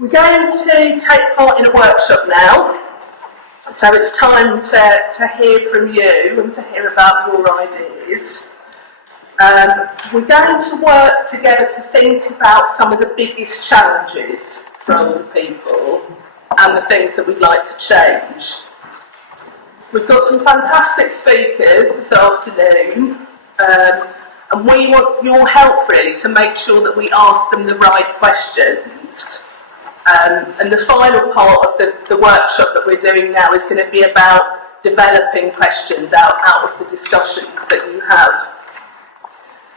We're going to take part in a workshop now, so it's time to hear from you and to hear about your ideas. We're going to work together to think about some of the biggest challenges for older people and the things that we'd like to change. We've got some fantastic speakers this afternoon, and we want your help really to make sure that we ask them the right questions. And the final part of the workshop that we're doing now is going to be about developing questions out of the discussions that you have.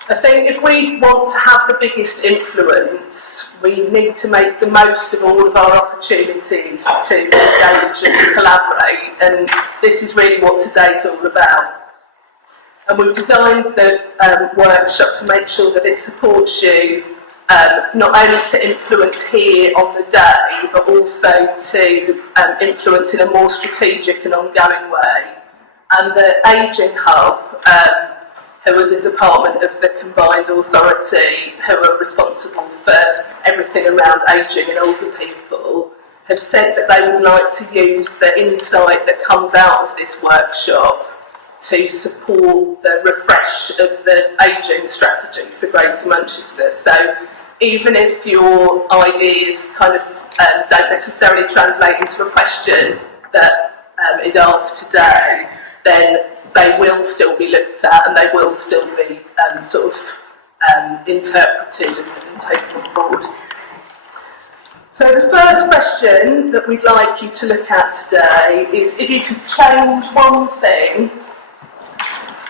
I think if we want to have the biggest influence, we need to make the most of all of our opportunities to engage and collaborate, and this is really what today's all about. And we've designed the workshop to make sure that it supports you not only to influence here on the day, but also to influence in a more strategic and ongoing way. And the Ageing Hub, who are the department of the Combined Authority, who are responsible for everything around ageing and older people, have said that they would like to use the insight that comes out of this workshop to support the refresh of the ageing strategy for Greater Manchester. So even if your ideas kind of don't necessarily translate into a question that is asked today, then they will still be looked at and they will still be interpreted and taken on board. So the first question that we'd like you to look at today is, if you could change one thing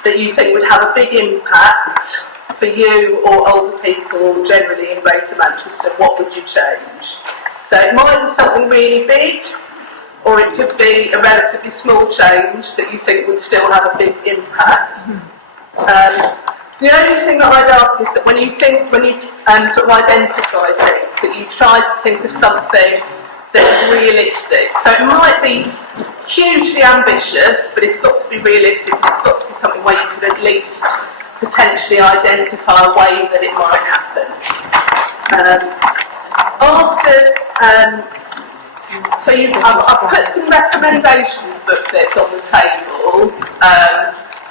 that you think would have a big impact for you or older people generally in Greater Manchester, what would you change? So it might be something really big, or it could be a relatively small change that you think would still have a big impact. The only thing that I'd ask is that when you sort of identify things, that you try to think of something that is realistic. So it might be hugely ambitious, but it's got to be realistic, and it's got to be something where you could at least potentially identify a way that it might happen. I've put some recommendation booklets on the table.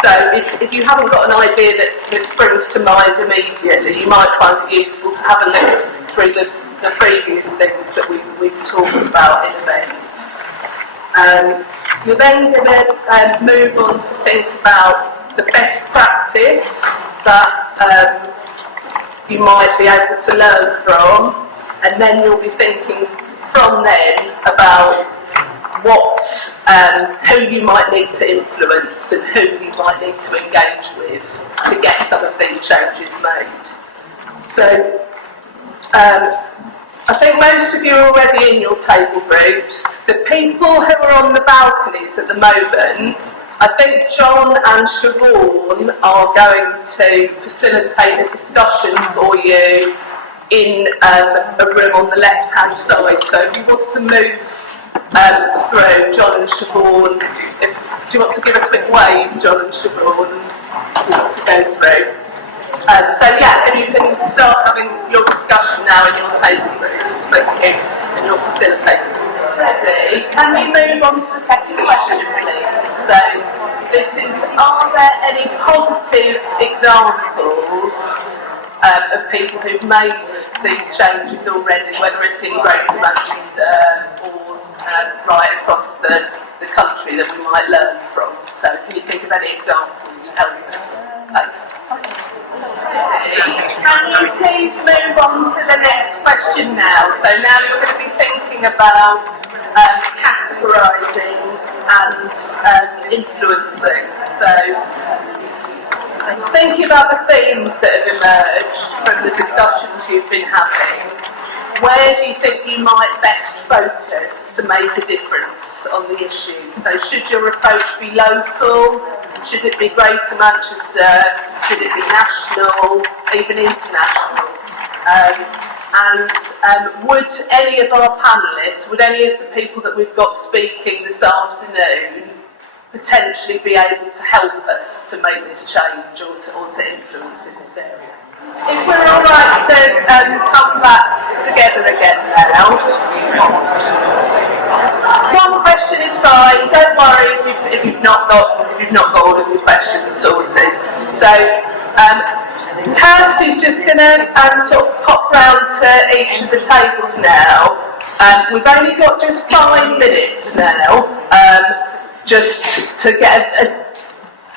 So if you haven't got an idea that springs to mind immediately, you might find it useful to have a look through the previous things that we've talked about in events. You're then going to move on to think about the best practice that you might be able to learn from, and then you'll be thinking from then about who you might need to influence and who you might need to engage with to get some of these changes made. So I think most of you are already in your table groups. The people who are on the balconies at the moment, I think John and Siobhan are going to facilitate a discussion for you in a room on the left-hand side. So if you want to move through, John and Siobhan, do you want to give a quick wave, John and Siobhan, if you want to go through? If you can start having your discussion now in your table groups, and your facilitators ready. Can we move on to the second question, please? So this is, are there any positive examples of people who've made these changes already, whether it's in Greater Manchester or right across the country that we might learn from? So can you think of any examples to help us? Thanks. Can you please move on to the next question now? So now you're going to be thinking about categorising and influencing. So thinking about the themes that have emerged from the discussions you've been having, where do you think you might best focus to make a difference on the issues? So should your approach be local? Should it be Greater Manchester? Should it be national, even international? Would any of our panellists, would any of the people that we've got speaking this afternoon potentially be able to help us to make this change or to influence in this area? If we're all right to come back together again now. One question is fine. Don't worry if you've not got all of your questions sorted. So Kirsty's just going to sort of pop round to each of the tables now. We've only got just 5 minutes now, just to get a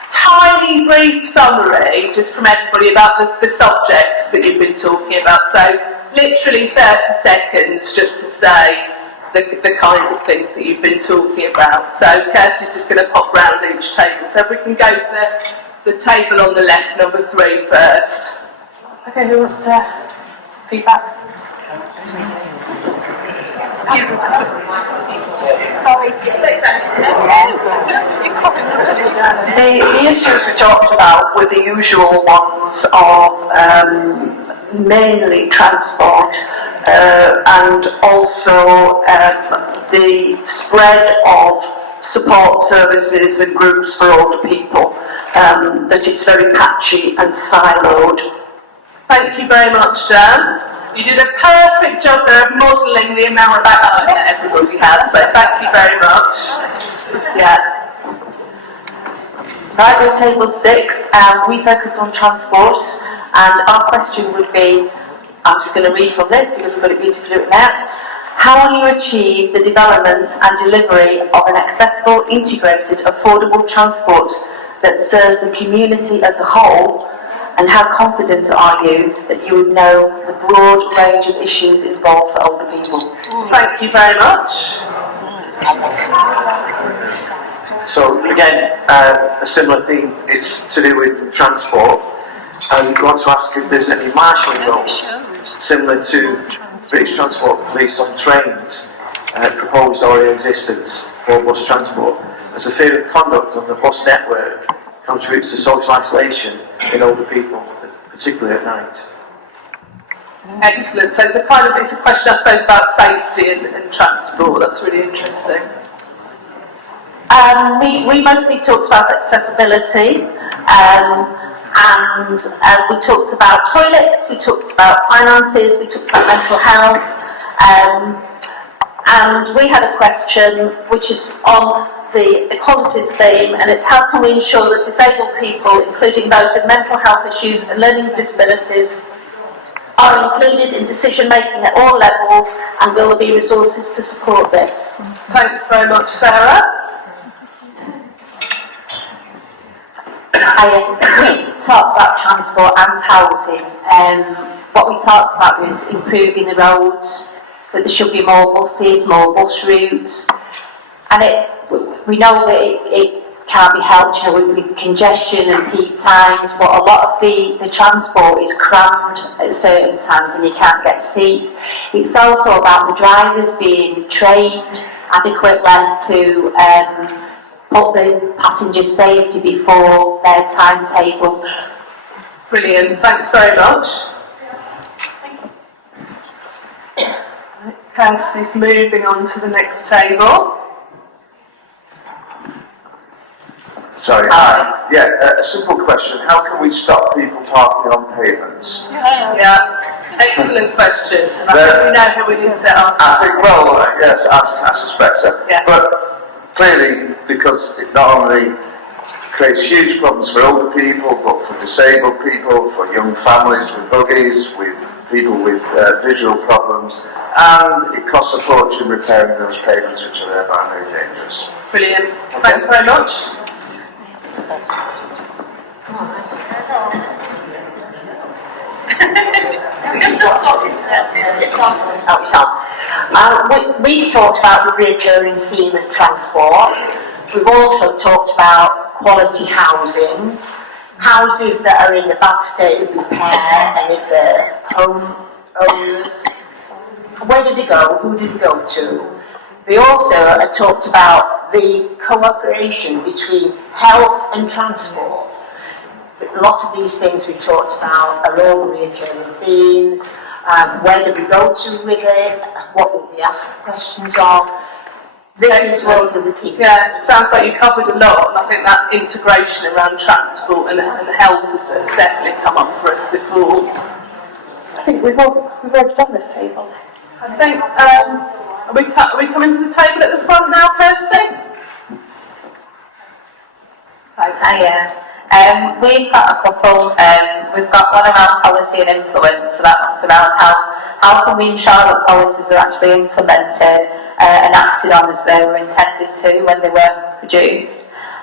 tiny brief summary just from everybody about the subjects that you've been talking about. So literally 30 seconds just to say the kinds of things that you've been talking about. So Kirsty's just going to pop round each table. So if we can go to the table on the left, number 3 first. Okay, who wants to feedback? Sorry, the issues we talked about were the usual ones of mainly transport and also the spread of support services and groups for older people, that it's very patchy and siloed. Thank you very much, Jan. You did a perfect job there of modelling the amount of background that everybody has, so thank you very much. Yeah. Right, we're table 6, we focus on transport, and our question would be, I'm just going to read from this because we've got it beautifully written out. How will you achieve the development and delivery of an accessible, integrated, affordable transport that serves the community as a whole? And how confident are you that you would know the broad range of issues involved for older people? Thank you very much. So again, a similar theme, it's to do with transport, and we want to ask if there's any marshalling roles similar to British Transport Police on trains, proposed or in existence for bus transport, as a fear of conduct on the bus network contributes to social isolation in older people, particularly at night. Excellent. So it's a question, I suppose, about safety and transport. That's really interesting. We mostly talked about accessibility, and we talked about toilets, we talked about finances, we talked about mental health, and we had a question which is on the equalities theme, and it's how can we ensure that disabled people, including those with mental health issues and learning disabilities, are included in decision making at all levels, and will there be resources to support this? Thanks very much, Sarah. We talked about transport and housing. What we talked about was improving the roads, that there should be more buses, more bus routes, and we know that it can't be helped, with congestion and peak times, but a lot of the transport is crammed at certain times and you can't get seats. It's also about the drivers being trained adequately to put the passengers' safety before their timetable. Brilliant, thanks very much. Kirsty's moving on to the next table. Sorry, a simple question. How can we stop people parking on pavements? Yeah, excellent question. And I think we know who we need to answer. I think, yes, I suspect so. Yeah. But clearly, because it not only creates huge problems for older people, but for disabled people, for young families with buggies, with people with visual problems, and it costs a fortune repairing those pavements, which are thereby very dangerous. Brilliant, thanks very much. We talked about the recurring theme of transport. We've also talked about quality housing, houses that are in a bad state of repair, and if they're home owners, where do they go? Who do they go to? We also talked about the cooperation between health and transport. A lot of these things we talked about are all recurring themes. Where do we go to with it? What will we ask questions of? This is one of the key. Yeah, sounds like you covered a lot, and I think that integration around transport and health has definitely come up for us before. I think we've already done this table. I think Are we coming to the table at the front now, Kirsty? We've got a couple. We've got one around policy and influence, so that one's around how can we ensure that policies are actually implemented and acted on as they were intended to when they were produced,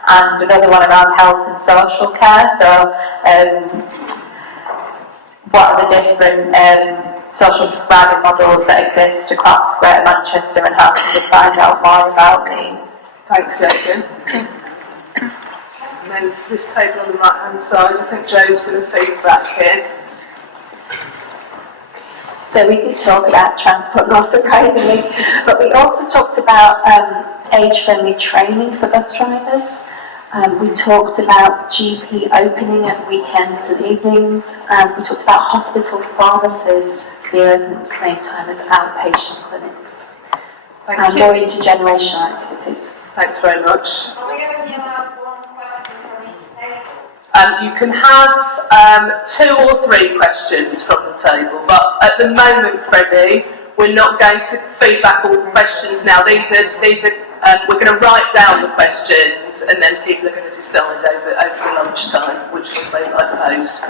and another one around health and social care. So, what are the different social prescribing models that exist across Greater Manchester, and how can we find out more about them? Thanks, Jason. And then this table on the right hand side, I think Joe's going to feed back here. So we did talk about transport, not surprisingly, but we also talked about age-friendly training for bus drivers. We talked about GP opening at weekends and evenings. We talked about hospital pharmacies being open at the same time as outpatient clinics. And more intergenerational activities. Thanks very much. Are we only allowed one question from each table? You can have 2 or 3 questions from the table, but at the moment, Freddie, we're not going to feed back all the questions now. These are we're going to write down the questions, and then people are going to decide over the lunchtime which ones they like posed.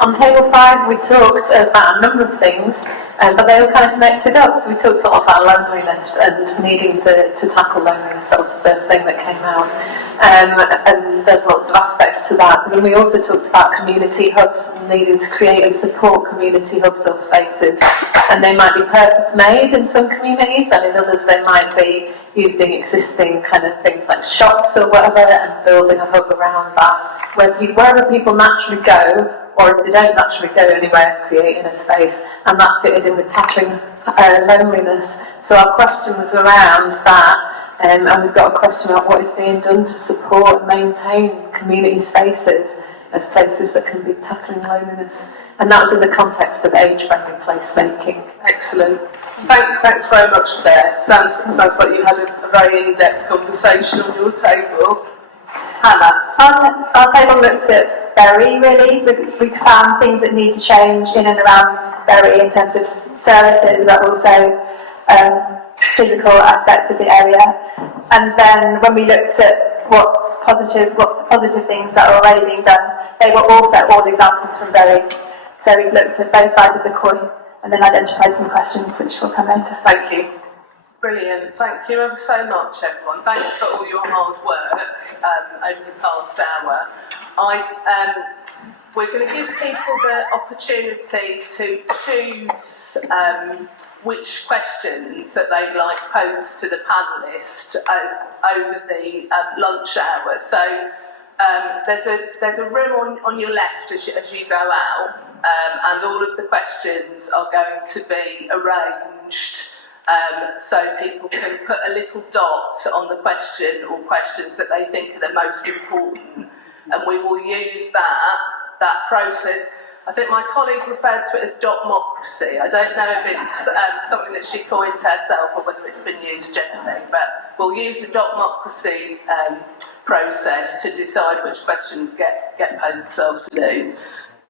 On table 5, we talked about a number of things, but they all kind of connected up. So we talked a lot about loneliness and needing to tackle loneliness. That was the first thing that came out. And there's lots of aspects to that. But then we also talked about community hubs and needing to create and support community hubs or spaces. And they might be purpose-made in some communities, and in others they might be using existing kind of things like shops or whatever, and building a hub around that. Wherever people naturally go, or if they don't naturally go anywhere, creating a space, and that fitted in with tackling loneliness. So our question was around that, and we've got a question about what is being done to support and maintain community spaces as places that can be tackling loneliness. And that was in the context of age-friendly placemaking. Excellent. Thanks very much, Claire. Sounds like you had a very in-depth conversation on your table. Hannah. Our table looked at Bury, really. We found things that need to change in and around Bury in terms of services, but also physical aspects of the area. And then when we looked at what positive things that are already being done, they were also all examples from Bury. So we looked at both sides of the coin and then identified some questions which will come later. Thank you. Brilliant. Thank you ever so much, everyone. Thanks for all your hard work over the past hour. We're going to give people the opportunity to choose which questions that they'd like posed to the panellists over the lunch hour. So there's a room on your left as you go out, and all of the questions are going to be arranged so people can put a little dot on the question or questions that they think are the most important, and we will use that process. I think my colleague referred to it as dotmocracy. I don't know if it's something that she coined herself or whether it's been used generally, but we'll use the dotmocracy process to decide which questions get posed this afternoon.